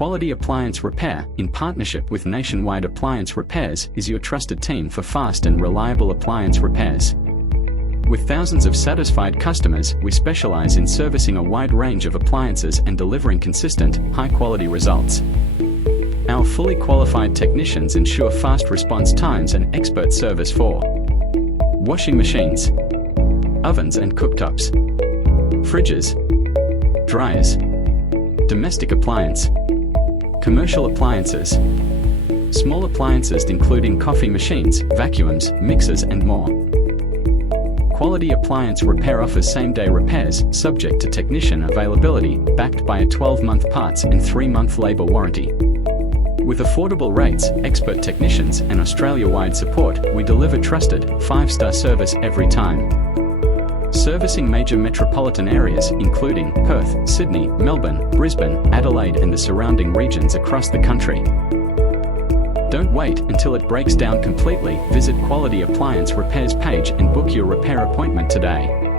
Quality Appliance Repair, in partnership with Nationwide Appliance Repairs, is your trusted team for fast and reliable appliance repairs. With thousands of satisfied customers, we specialize in servicing a wide range of appliances and delivering consistent, high-quality results. Our fully qualified technicians ensure fast response times and expert service for washing machines, ovens and cooktops, fridges, dryers, domestic appliance, commercial appliances, small appliances including coffee machines, vacuums, mixers and more. Quality Appliance Repair offers same-day repairs, subject to technician availability, backed by a 12-month parts and 3-month labor warranty. With affordable rates, expert technicians and Australia-wide support, we deliver trusted, 5-star service every time. Servicing major metropolitan areas including Perth, Sydney, Melbourne, Brisbane, Adelaide and the surrounding regions across the country. Don't wait until it breaks down completely. Visit Quality Appliance Repairs page and book your repair appointment today.